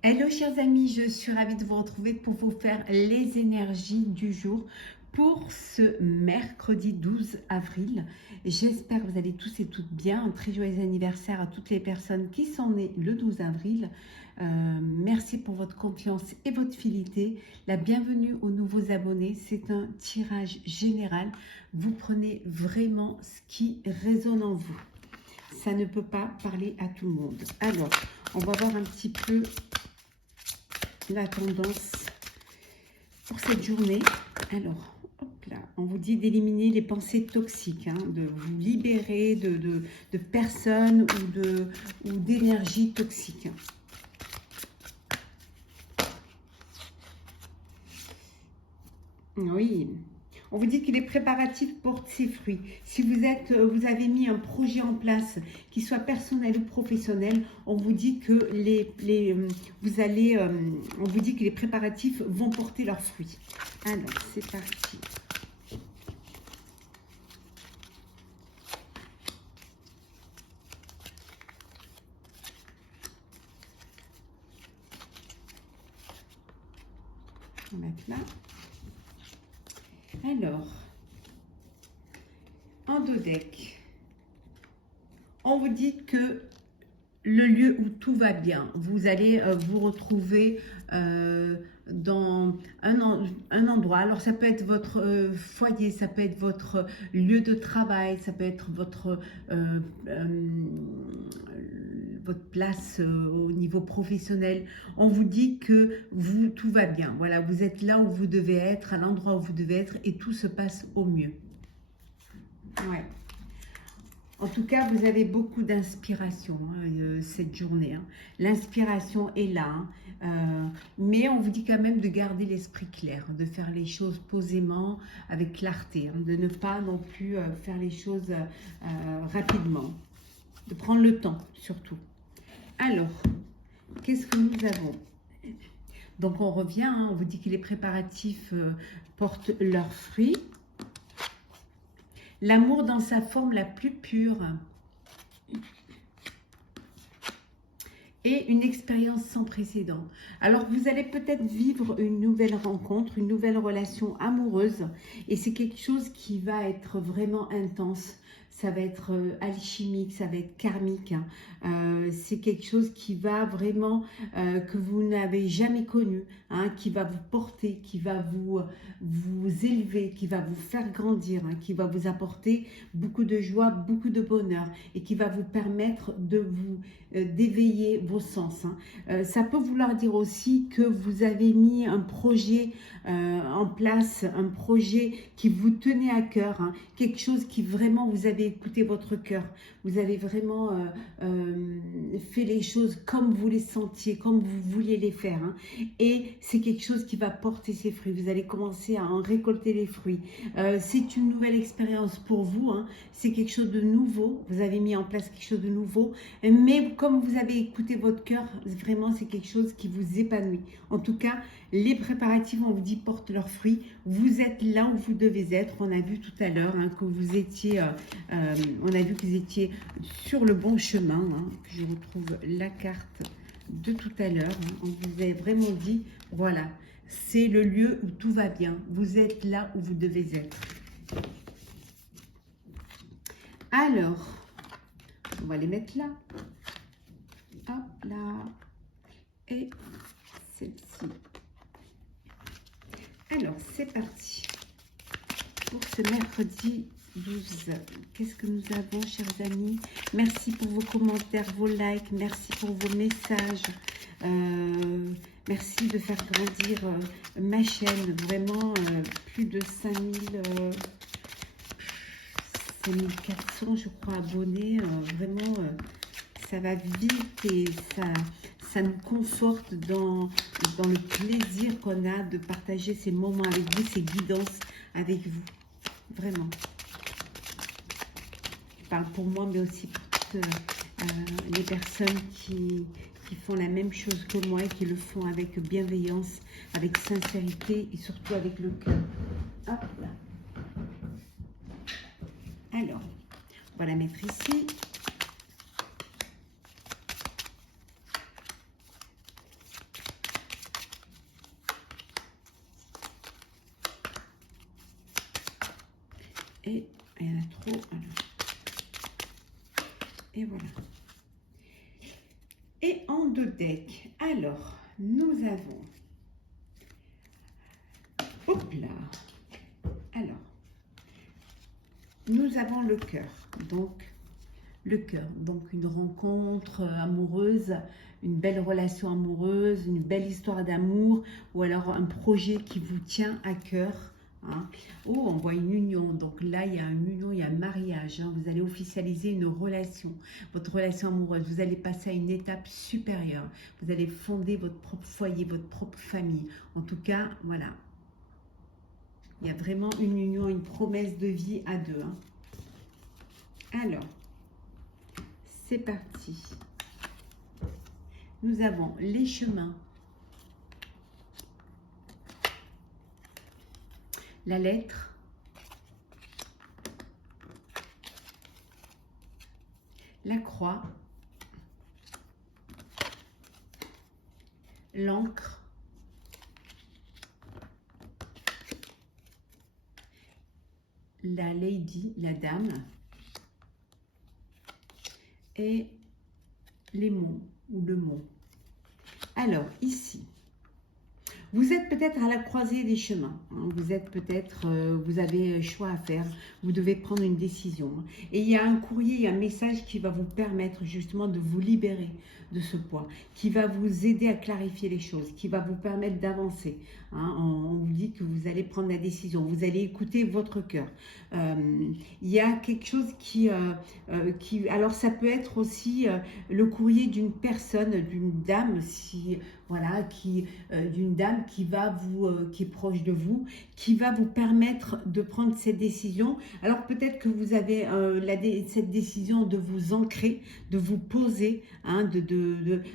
Hello chers amis, je suis ravie de vous retrouver pour vous faire les énergies du jour pour ce mercredi 12 avril. J'espère que vous allez tous et toutes bien. Un très joyeux anniversaire à toutes les personnes qui sont nées le 12 avril. Merci pour votre confiance et votre fidélité. La bienvenue aux nouveaux abonnés. C'est un tirage général. Vous prenez vraiment ce qui résonne en vous. Ça ne peut pas parler à tout le monde. Alors, on va voir un petit peu la tendance pour cette journée. Alors, hop là, on vous dit d'éliminer les pensées toxiques, de vous libérer de personnes ou d'énergie toxique. Oui. On vous dit que les préparatifs portent ses fruits. Si vous avez mis un projet en place, qu'il soit personnel ou professionnel, on vous dit que on vous dit que les préparatifs vont porter leurs fruits. Alors, c'est parti. On va mettre là. Alors, en dos deck, on vous dit que le lieu où tout va bien, vous allez vous retrouver dans un endroit. Alors ça peut être votre foyer, ça peut être votre lieu de travail, ça peut être votre place au niveau professionnel. On vous dit que tout va bien. Voilà, vous êtes là où vous devez être, à l'endroit où vous devez être, et tout se passe au mieux. Ouais. En tout cas, vous avez beaucoup d'inspiration cette journée. L'inspiration est là, mais on vous dit quand même de garder l'esprit clair, de faire les choses posément, avec clarté, de ne pas non plus faire les choses rapidement, de prendre le temps surtout. Alors, qu'est-ce que nous avons? Donc on revient, on vous dit que les préparatifs portent leurs fruits. L'amour dans sa forme la plus pure et une expérience sans précédent. Alors vous allez peut-être vivre une nouvelle rencontre, une nouvelle relation amoureuse, et c'est quelque chose qui va être vraiment intense. Ça va être alchimique, ça va être karmique. C'est quelque chose qui va vraiment, que vous n'avez jamais connu, qui va vous porter, qui va vous élever, qui va vous faire grandir, qui va vous apporter beaucoup de joie, beaucoup de bonheur, et qui va vous permettre de vous d'éveiller vos sens. Ça peut vouloir dire aussi que vous avez mis un projet en place, un projet qui vous tenait à cœur, quelque chose qui vraiment vous avez écouté votre cœur, vous avez vraiment fait les choses comme vous les sentiez, comme vous vouliez les faire, et c'est quelque chose qui va porter ses fruits. Vous allez commencer à en récolter les fruits. C'est une nouvelle expérience pour vous, c'est quelque chose de nouveau, vous avez mis en place quelque chose de nouveau, mais comme vous avez écouté votre cœur, vraiment c'est quelque chose qui vous épanouit. En tout cas, les préparatifs, on vous dit, portent leurs fruits. Vous êtes là où vous devez être. On a vu tout à l'heure que vous étiez, on a vu que vous étiez sur le bon chemin. Je retrouve la carte de tout à l'heure. On vous a vraiment dit, voilà, c'est le lieu où tout va bien. Vous êtes là où vous devez être. Alors, on va les mettre là. Hop là. Et celle-ci. Alors, c'est parti. Pour ce mercredi 12, qu'est-ce que nous avons, chers amis? Merci pour vos commentaires, vos likes. Merci pour vos messages. Merci de faire grandir ma chaîne. Vraiment, plus de 5400, je crois, abonnés. Vraiment, ça va vite et ça nous conforte dans le plaisir qu'on a de partager ces moments avec vous, ces guidances avec vous. Vraiment. Je parle pour moi, mais aussi pour toutes les personnes qui font la même chose que moi et qui le font avec bienveillance, avec sincérité et surtout avec le cœur. Hop là. Alors, on va la mettre ici. Et il y en a trop. Voilà. Et voilà. Et en 2 decks, alors, nous avons... Hop là. Alors, nous avons le cœur. Donc, le cœur. Donc, une rencontre amoureuse, une belle relation amoureuse, une belle histoire d'amour, ou alors un projet qui vous tient à cœur. Hein. Oh, on voit une union. Donc là, il y a une union, il y a un mariage. Hein. Vous allez officialiser une relation, votre relation amoureuse. Vous allez passer à une étape supérieure. Vous allez fonder votre propre foyer, votre propre famille. En tout cas, voilà. Il y a vraiment une union, une promesse de vie à 2. Hein. Alors, c'est parti. Nous avons les chemins, la lettre, la croix, l'encre, la lady, la dame, et les mots ou le mot. Alors, ici, vous êtes peut-être à la croisée des chemins. Hein. Vous êtes peut-être, vous avez un choix à faire. Vous devez prendre une décision. Hein. Et il y a un courrier, il y a un message qui va vous permettre justement de vous libérer de ce poids, qui va vous aider à clarifier les choses, qui va vous permettre d'avancer. Hein. On vous dit que vous allez prendre la décision, vous allez écouter votre cœur. Il y a quelque chose qui... alors ça peut être aussi le courrier d'une personne, d'une dame, si... Voilà, d'une dame qui va qui est proche de vous, qui va vous permettre de prendre cette décision. Alors peut-être que vous avez cette décision de vous ancrer, de vous poser. Hein,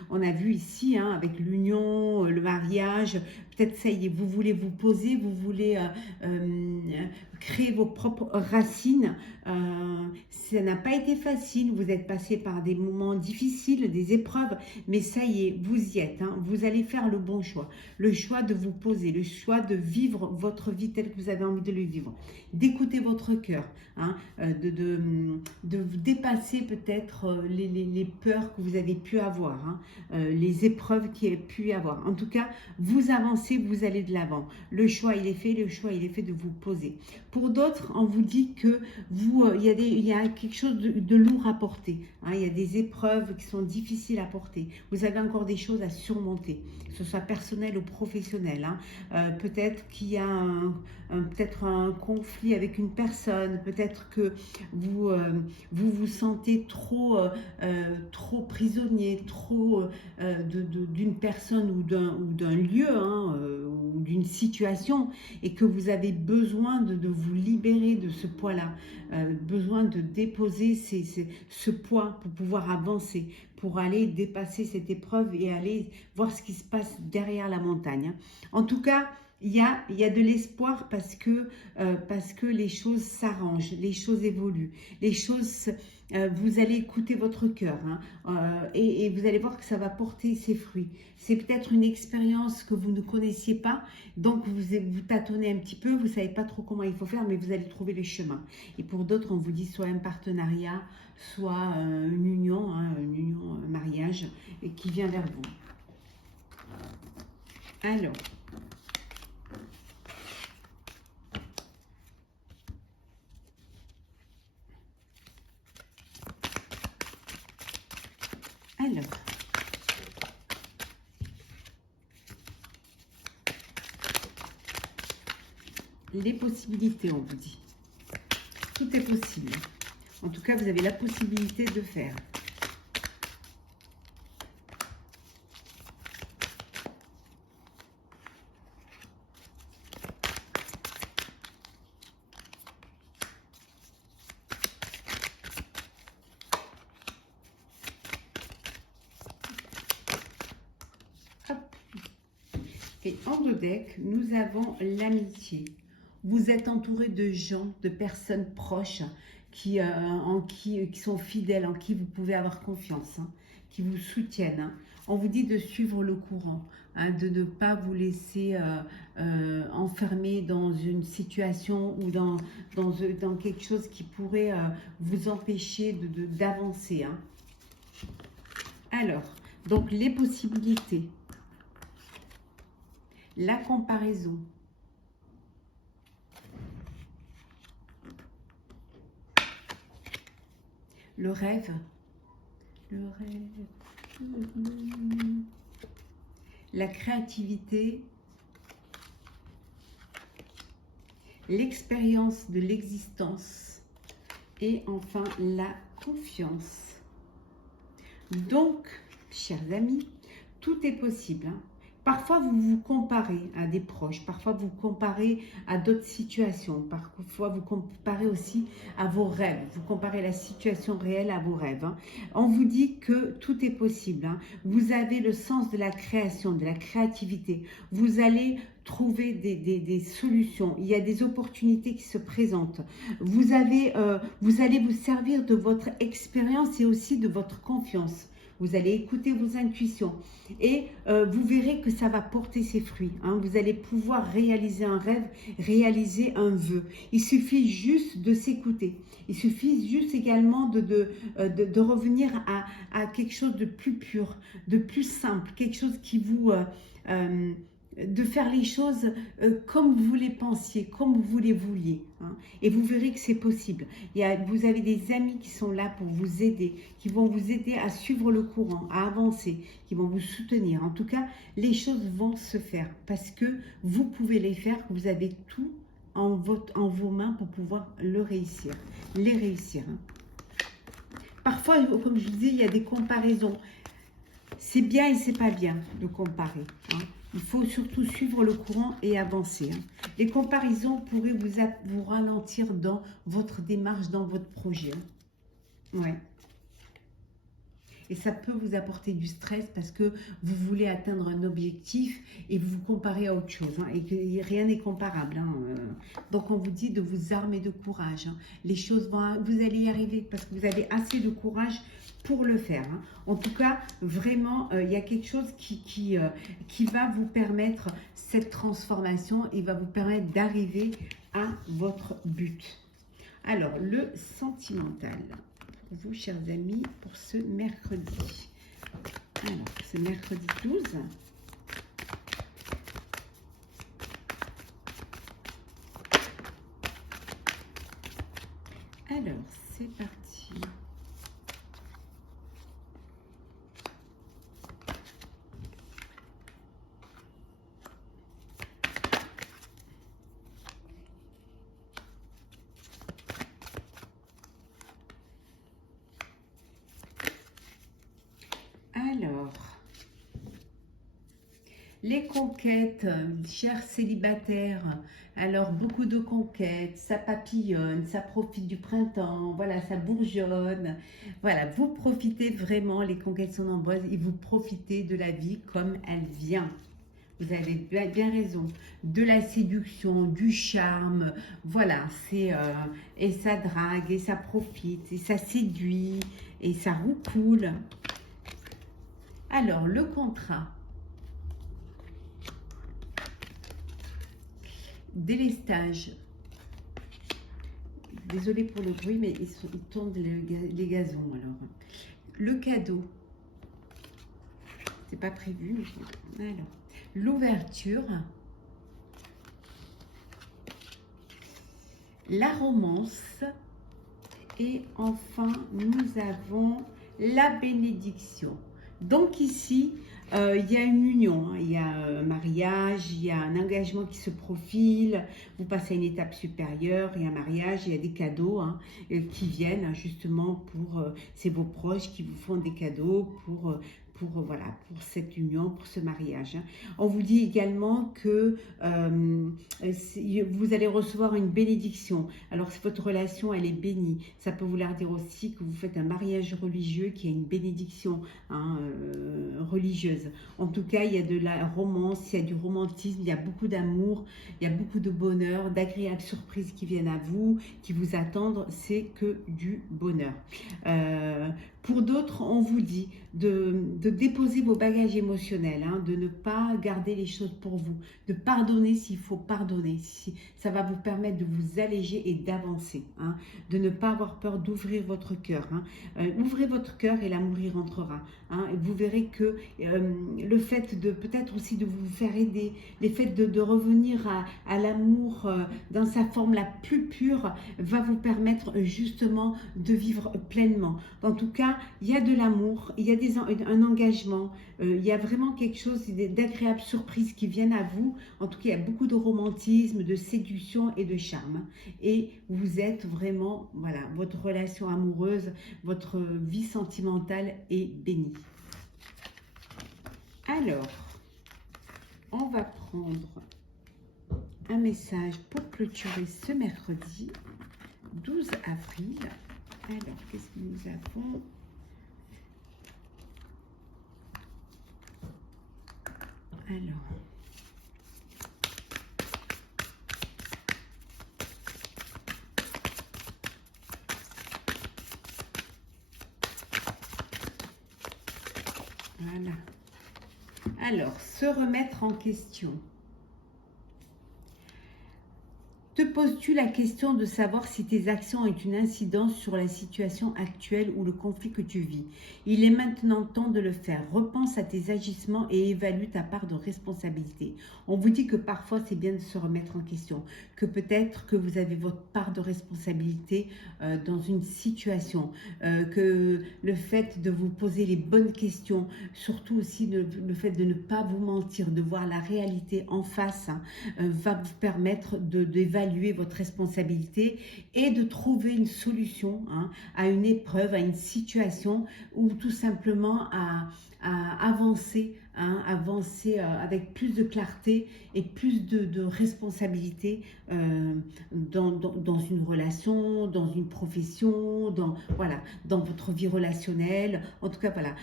on a vu ici hein, avec l'union, le mariage. Peut-être ça y est, vous voulez vous poser, vous voulez créer vos propres racines. Ça n'a pas été facile, vous êtes passé par des moments difficiles, des épreuves, mais ça y est, vous y êtes. Hein. Vous allez faire le bon choix. Le choix de vous poser, le choix de vivre votre vie telle que vous avez envie de le vivre. D'écouter votre cœur, hein, de dépasser peut-être les peurs que vous avez pu avoir, hein, les épreuves qu'il y a pu y avoir. En tout cas, vous avancez, vous allez de l'avant. Le choix, il est fait, le choix, il est fait de vous poser. Pour d'autres, on vous dit que il y a quelque chose de lourd à porter. Hein, il y a des épreuves qui sont difficiles à porter. Vous avez encore des choses à surmonter, que ce soit personnel ou professionnel. Hein. Peut-être qu'il y a peut-être un conflit avec une personne. Peut-être que vous sentez trop prisonnier, trop d'une personne ou d'un lieu hein, ou d'une situation et que vous avez besoin de vous libérer de ce poids-là, besoin de déposer ce poids pour pouvoir avancer, pour aller dépasser cette épreuve et aller voir ce qui se passe derrière la montagne. Hein. En tout cas, il y a de l'espoir parce que les choses s'arrangent, les choses évoluent, les choses, vous allez écouter votre cœur hein, et vous allez voir que ça va porter ses fruits. C'est peut-être une expérience que vous ne connaissiez pas, donc vous tâtonnez un petit peu, vous ne savez pas trop comment il faut faire, mais vous allez trouver le chemin. Et pour d'autres, on vous dit soit un partenariat, soit une union, hein, un mariage, et qui vient vers vous. Alors... Alors, les possibilités, on vous dit. Tout est possible. En tout cas, vous avez la possibilité de faire. Et en 2 decks, nous avons l'amitié. Vous êtes entouré de gens, de personnes proches qui sont fidèles, en qui vous pouvez avoir confiance, hein, qui vous soutiennent. Hein. On vous dit de suivre le courant, hein, de ne pas vous laisser enfermer dans une situation ou dans quelque chose qui pourrait vous empêcher d'avancer. Hein. Alors, donc les possibilités, la comparaison, le rêve, la créativité, l'expérience de l'existence et enfin la confiance. Donc, chers amis, tout est possible. Hein. Parfois, vous vous comparez à des proches, parfois vous comparez à d'autres situations, parfois vous comparez aussi à vos rêves, vous comparez la situation réelle à vos rêves. Hein. On vous dit que tout est possible. Hein. Vous avez le sens de la création, de la créativité. Vous allez trouver des solutions. Il y a des opportunités qui se présentent. Vous allez vous servir de votre expérience et aussi de votre confiance. Vous allez écouter vos intuitions et vous verrez que ça va porter ses fruits. Hein. Vous allez pouvoir réaliser un rêve, réaliser un vœu. Il suffit juste de s'écouter. Il suffit juste également de revenir à quelque chose de plus pur, de plus simple, quelque chose qui vous... de faire les choses comme vous les pensiez, comme vous les vouliez. Hein. Et vous verrez que c'est possible. Vous avez des amis qui sont là pour vous aider, qui vont vous aider à suivre le courant, à avancer, qui vont vous soutenir. En tout cas, les choses vont se faire parce que vous pouvez les faire, vous avez tout en vos mains pour pouvoir les réussir. Hein. Parfois, comme je vous disais, il y a des comparaisons. C'est bien et c'est pas bien de comparer. Hein. Il faut surtout suivre le courant et avancer. Hein. Les comparaisons pourraient vous ralentir dans votre démarche, dans votre projet. Hein. Ouais. Et ça peut vous apporter du stress parce que vous voulez atteindre un objectif et vous vous comparez à autre chose. Hein, et que rien n'est comparable. Hein. Donc on vous dit de vous armer de courage. Hein. Les choses vous allez y arriver parce que vous avez assez de courage pour le faire. Hein. En tout cas, vraiment, il y a quelque chose qui va vous permettre cette transformation et va vous permettre d'arriver à votre but. Alors, le sentimental. Vous, chers amis, pour ce mercredi. Alors, ce mercredi 12. Alors, c'est parti. Alors, les conquêtes, chers célibataires, alors beaucoup de conquêtes, ça papillonne, ça profite du printemps, voilà, ça bourgeonne. Voilà, vous profitez vraiment, les conquêtes sont nombreuses et vous profitez de la vie comme elle vient. Vous avez bien raison, de la séduction, du charme, voilà, et ça drague, et ça profite, et ça séduit, et ça roucoule. Alors, le contrat. Délestage. Désolée pour le bruit, mais ils tournent les gazons. Alors, le cadeau. C'est pas prévu. Mais... Alors, l'ouverture. La romance. Et enfin, nous avons la bénédiction. Donc ici, il y a une union, hein, il y a un mariage, il y a un engagement qui se profile, vous passez à une étape supérieure, il y a un mariage, il y a des cadeaux hein, qui viennent hein, justement pour, c'est vos proches qui vous font des cadeaux pour cette union, pour ce mariage. Hein. On vous dit également que vous allez recevoir une bénédiction. Alors, si votre relation, elle est bénie, ça peut vouloir dire aussi que vous faites un mariage religieux qui a une bénédiction hein, religieuse. En tout cas, il y a de la romance, il y a du romantisme, il y a beaucoup d'amour, il y a beaucoup de bonheur, d'agréables surprises qui viennent à vous, qui vous attendent, c'est que du bonheur. Pour d'autres, on vous dit de déposer vos bagages émotionnels, hein, de ne pas garder les choses pour vous, de pardonner s'il faut pardonner. Ça va vous permettre de vous alléger et d'avancer, hein, de ne pas avoir peur d'ouvrir votre cœur. Hein. Ouvrez votre cœur et l'amour y rentrera. Hein, et vous verrez que le fait de peut-être aussi de vous faire aider, le fait de revenir à l'amour dans sa forme la plus pure va vous permettre justement de vivre pleinement. En tout cas, il y a de l'amour, il y a un engagement, il y a vraiment quelque chose d'agréables surprises qui viennent à vous. En tout cas, il y a beaucoup de romantisme, de séduction et de charme. Et vous êtes vraiment, voilà, votre relation amoureuse, votre vie sentimentale est bénie. Alors, on va prendre un message pour clôturer ce mercredi 12 avril. Alors, qu'est-ce que nous avons? Alors, voilà. Alors, se remettre en question. Te poses-tu la question de savoir si tes actions ont une incidence sur la situation actuelle ou le conflit que tu vis? Il est maintenant temps de le faire. Repense à tes agissements et évalue ta part de responsabilité. On vous dit que parfois c'est bien de se remettre en question, que peut-être que vous avez votre part de responsabilité dans une situation, que le fait de vous poser les bonnes questions, surtout aussi le fait de ne pas vous mentir, de voir la réalité en face, hein, va vous permettre d'évaluer votre responsabilité et de trouver une solution, hein, à une épreuve, à une situation, ou tout simplement à avancer, hein, avancer avec plus de clarté et plus de responsabilité dans une relation, dans une profession, voilà, dans votre vie relationnelle. En tout cas, voilà.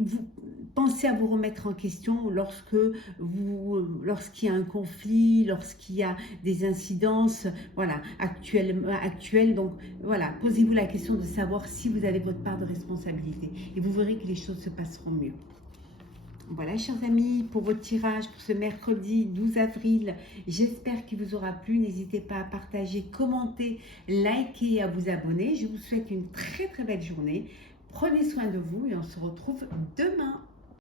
Vous pensez à vous remettre en question lorsqu'il y a un conflit, lorsqu'il y a des incidences, voilà, actuelles. Donc, voilà, posez-vous la question de savoir si vous avez votre part de responsabilité. Et vous verrez que les choses se passeront mieux. Voilà, chers amis, pour votre tirage pour ce mercredi 12 avril, j'espère qu'il vous aura plu. N'hésitez pas à partager, commenter, liker et à vous abonner. Je vous souhaite une très très belle journée. Prenez soin de vous et on se retrouve demain.